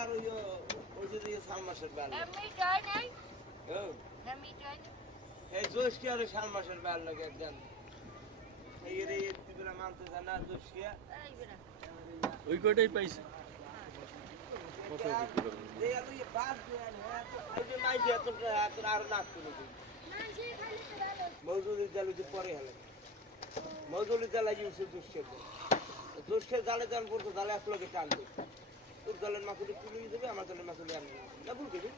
আর ওই যে সালমাসের বেল এই জোশকে আর সালমাসের বেল লাগে একজন এই রে তিবরা মানতে জানা জোশকে ওই কয়টাই পাইছে কত বিক্রি করবে এই আর ওই বাদ দেন হ্যাঁ এই যে নাই যে এত আর না করে দিন মজুরি জাল যে পরে হলে মজুরি জাল ইউজ জোশকে জোশকে জালে জাল পড়তো জালে এক লগে টান দিই তোর দলের মাছুলি তুলে দেবে আমার দলের মাছুলি আনবে না ভুল করবি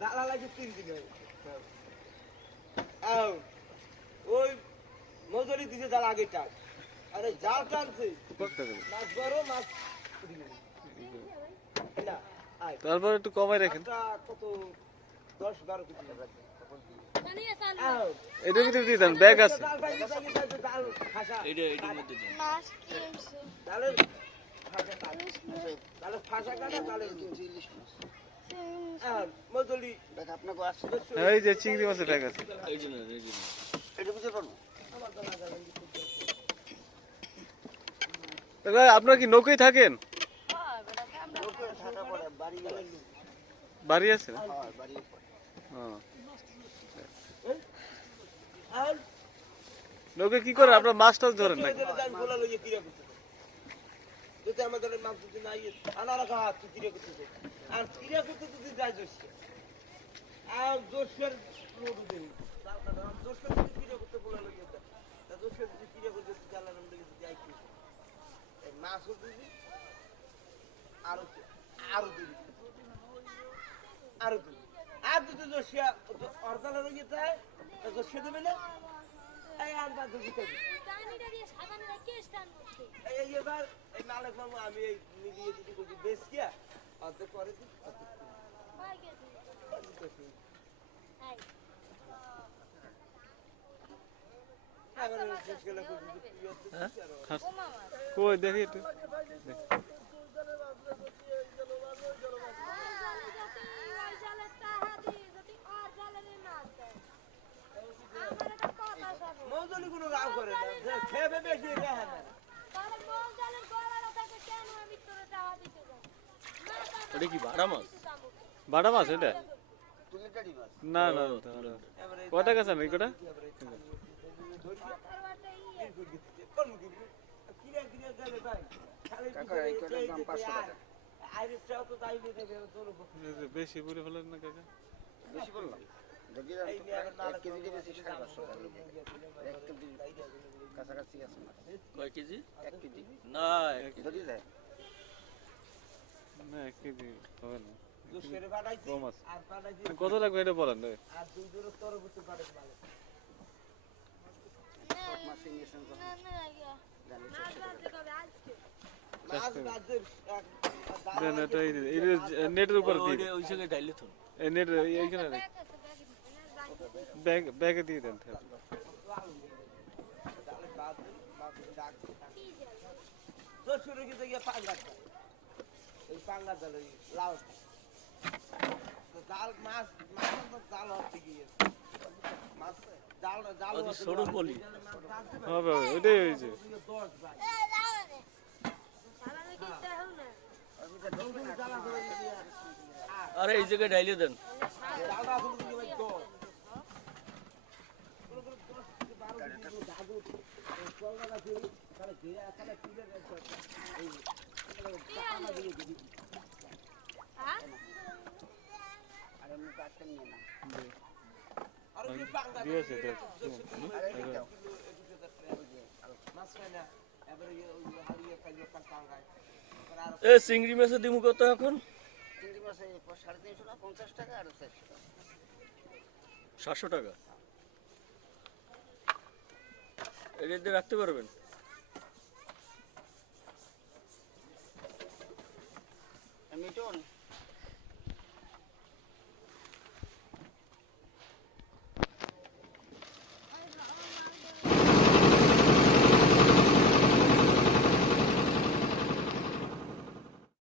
দালা লাগে 3 দিন ওই মজুরি দিছে জাল আগে টান আরে জাল টানছে মাছ বড় মাছ না তারপর একটু কমাই রাখেন কত 10-12 কেজি এটা ভিতরে দিয়ে দেন ব্যাগ আছে এইটার মধ্যে দিন মাছ কিনছে তাহলে ফাঁসা কাটা তাহলে ইলিশ মাছ মজুরি দেখ আপনাকে আসছে এই যে চিংড়ি মাছের ব্যাগ আছে এই জন্য এটা বুঝতে পারবো আপনারা কি নৌকায় থাকেন বাড়ি আছে নৌকে কি করে আপনারা মাছ টাছ ধরেন নাকি আমাদের মাছ যদি নাই আনা রাখা হাত ক্রিয়া করতেছে আর ক্রিয়া করতে যদি যাই জোশকে আর জোশের লোড দেই জোশের যদি ক্রিয়া করতে বলা লাগে তা জোশের যদি ক্রিয়া করতে চালার নাম দেখে যাই কি মাছ দিবি আরো দিবি আর যদি জোশিয়া অর্ডার হয়ে যেতে জোশে দেবে না এই আর বাদ দিতে এবার এই মালিক মামু আমি এই নিজে যদি করি বেশ কিয়া অর্ধেক করে দিই কই দেখি একটু মৌজলি কোনো রাগ করে না খেয়ে বেশি রেহা না এটা কি বাড়া মাছ বাটা মাছ এটা না না কটা গেছে আমি কটা বেশি পরে ফেলেন না কাকা বেশি বললাম কাছাকাছি আছে কয় কেজি 1 কেজি না যদি যায় না 1 কেজি হবে না দুশের বাড়াইছি আর বাড়াইছি কত লাগবে এটা বলেন না আর 2 জোর তরবুজ পারে ভালো মাছ নিয়েছেন তো মাছ বাজে দেন এটা এই নেটের উপর দিয়ে ওই জায়গায় ডাইলে তো এই নেট এইখানে ব্যাগে দিয়ে দেন তো শুরু করে গিয়ে পাঙ্গা এই পাঙ্গা জাল লাউ জাল মাছ তো জাল হচ্ছে গিয়ে মাছ জাল ছোট বলি হবে ওইটাই হয়েছে আরে এই জায়গায় ডাইলে দেন চিংড়ি মাছের দিমু কত এখন? চিংড়ি মাছে 350 না 50 টাকা আর 700 টাকা। এটা দিয়ে রাখতে পারবেন? মিটন